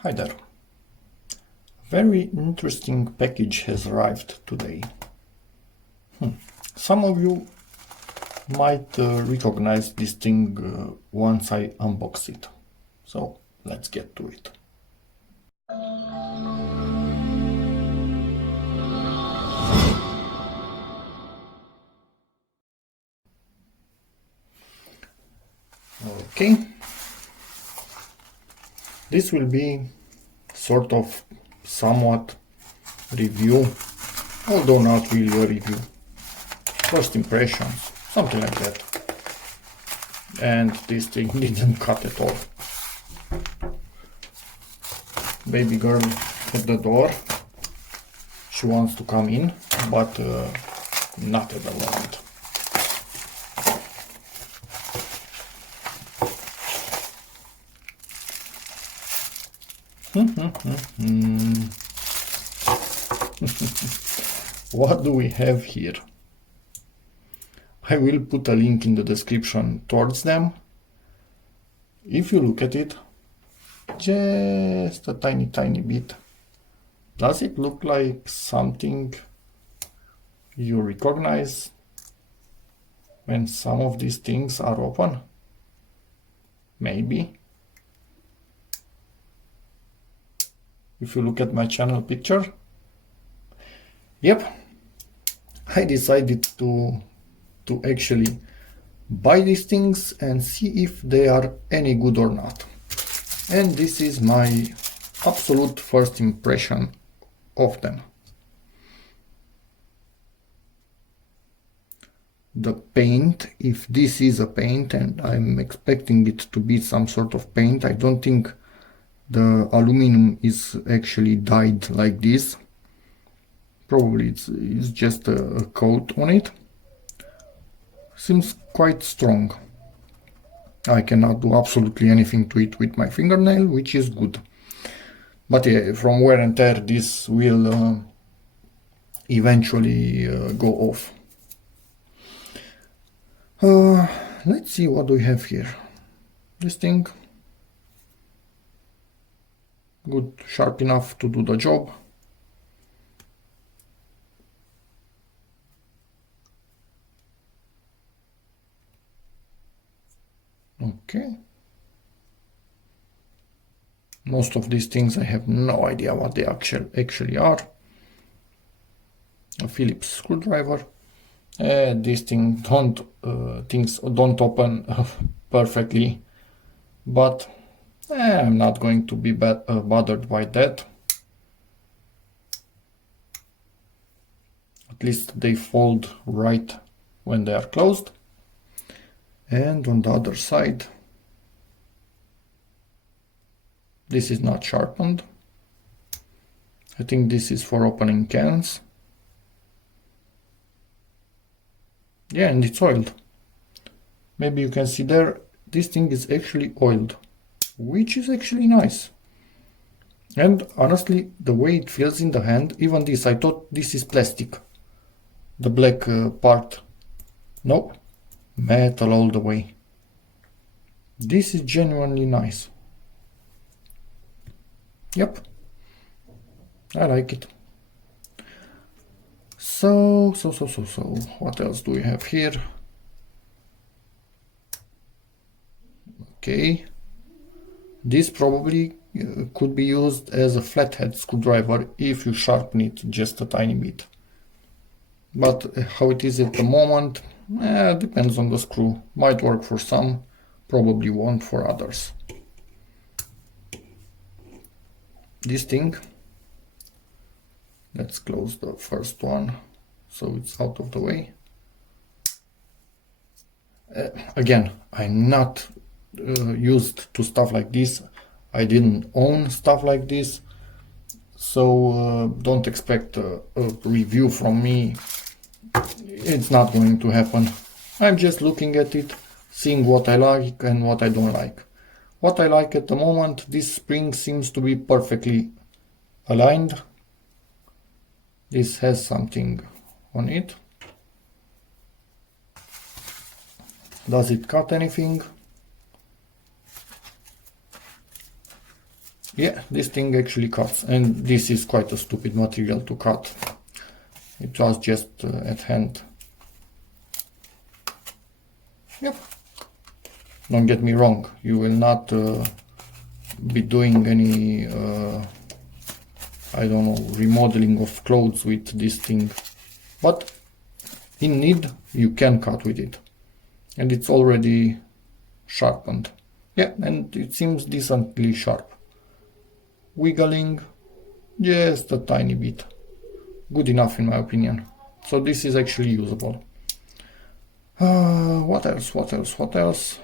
Hi there. Very interesting package has arrived today. Some of you might recognize this thing once I unbox it. So let's get to it. Okay. This will be sort of somewhat review, although not really a review. First impressions, something like that. And this thing didn't cut at all. Baby girl at the door. She wants to come in, but not at the moment. What do we have here? I will put a link in the description towards them. If you look at it, just a tiny bit, does it look like something you recognize when some of these things are open? Maybe. If you look at my channel picture, yep, I decided to actually buy these things and see if they are any good or not. And this is my absolute first impression of them. The paint, if this is a paint, and I'm expecting it to be some sort of paint, I don't think the aluminum is actually dyed like this. Probably it's just a coat on it. Seems quite strong. I cannot do absolutely anything to it with my fingernail, which is good. But yeah, from wear and tear, this will eventually go off. Let's see what we have here. This thing, good, sharp enough to do the job. Okay. Most of these things I have no idea what they actually are. A Phillips screwdriver. These things don't open perfectly, but I'm not going to be bothered by that. At least they fold right when they are closed. And on the other side, this is not sharpened. I think this is for opening cans. Yeah, and it's oiled. Maybe you can see there, this thing is actually oiled, which is actually nice. And honestly, the way it feels in the hand, even this, I thought this is plastic. The black part. Nope, metal all the way. This is genuinely nice. Yep, I like it. So, what else do we have here? Okay, this probably could be used as a flathead screwdriver if you sharpen it just a tiny bit. But how it is at the moment, depends on the screw. Might work for some, probably won't for others. This thing, let's close the first one so it's out of the way. Again, I'm not used to stuff like this. I didn't own stuff like this, so don't expect a review from me. It's not going to happen. I'm just looking at it, seeing what I like and what I don't like. What I like at the moment, this spring seems to be perfectly aligned. This has something on it. Does it cut anything? Yeah, this thing actually cuts, and this is quite a stupid material to cut. It was just at hand. Yep. Don't get me wrong, you will not be doing any, I don't know, remodeling of clothes with this thing. But in need, you can cut with it. And it's already sharpened. Yeah, and it seems decently sharp. Wiggling just a tiny bit. Good enough in my opinion. So this is actually usable. What else?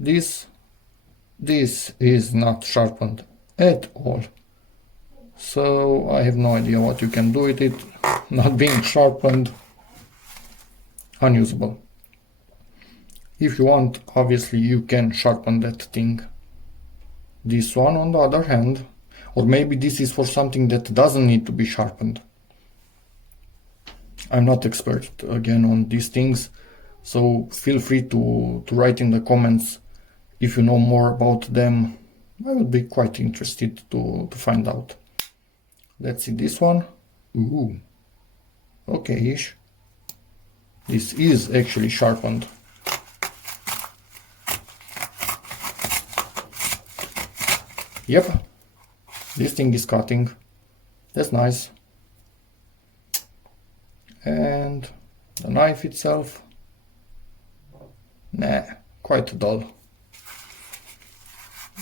This is not sharpened at all. So I have no idea what you can do with it. Not being sharpened, unusable. If you want, obviously you can sharpen that thing. This one on the other hand, or maybe this is for something that doesn't need to be sharpened. I'm not expert again on these things, so feel free to write in the comments if you know more about them. I would be quite interested to find out. Let's see this one. Ooh, okay-ish. This is actually sharpened. Yep, this thing is cutting. That's nice. And the knife itself, nah, quite dull.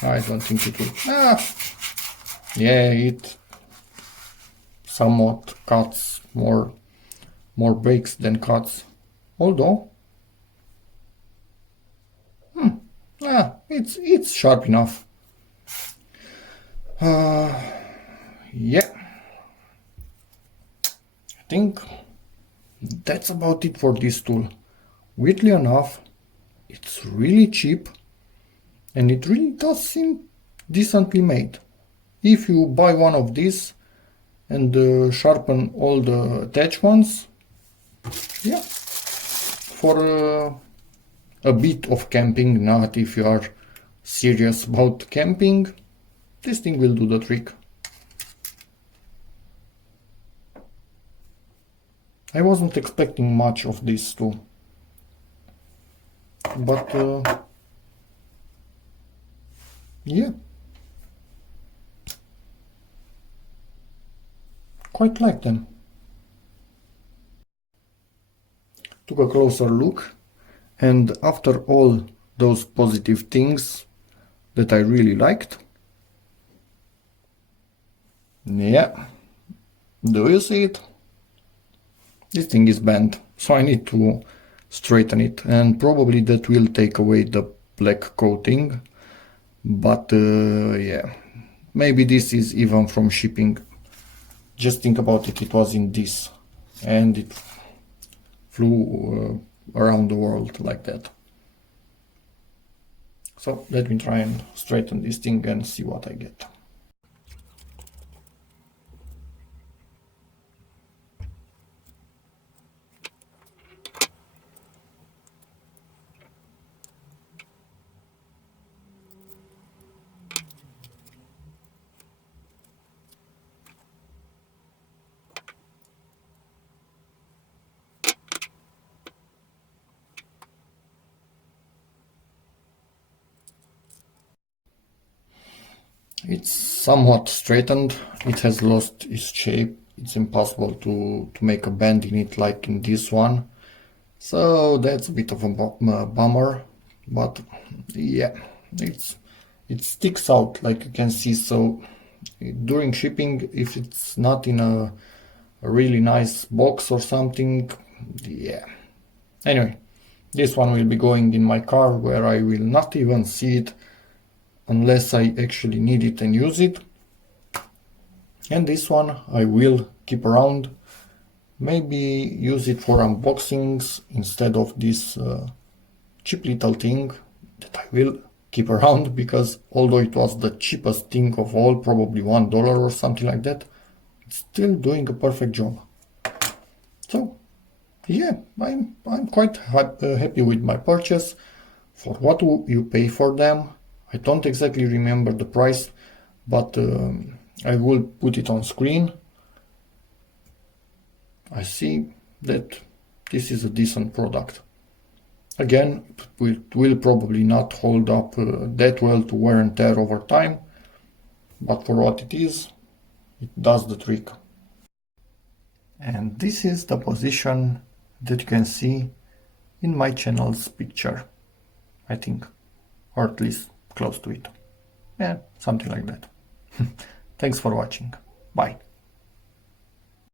I don't think it will. Yeah, it somewhat cuts, more breaks than cuts. Although, it's sharp enough. Yeah, I think that's about it for this tool. Weirdly enough, it's really cheap and it really does seem decently made. If you buy one of these and sharpen all the attached ones, yeah, for a bit of camping, not if you are serious about camping, this thing will do the trick. I wasn't expecting much of this too, but yeah, quite like them. Took a closer look, and after all those positive things that I really liked, yeah, do you see it? This thing is bent, so I need to straighten it, and probably that will take away the black coating, but yeah, maybe this is even from shipping. Just think about it, it was in this and it flew around the world like that. So let me try and straighten this thing and see what I get. It's somewhat straightened, it has lost its shape, it's impossible to make a bend in it like in this one. So that's a bit of a bummer, but yeah, it sticks out like you can see. So during shipping, if it's not in a really nice box or something, yeah. Anyway, this one will be going in my car where I will not even see it unless I actually need it and use it. And this one I will keep around, maybe use it for unboxings instead of this cheap little thing that I will keep around, because although it was the cheapest thing of all, probably $1 or something like that, it's still doing a perfect job. So yeah, I'm quite happy with my purchase. For what you pay for them, I don't exactly remember the price, but I will put it on screen. I see that this is a decent product. Again, it will probably not hold up that well to wear and tear over time, but for what it is, it does the trick. And this is the position that you can see in my channel's picture, I think, or at least close to it. Yeah, something like that. Thanks for watching. Bye.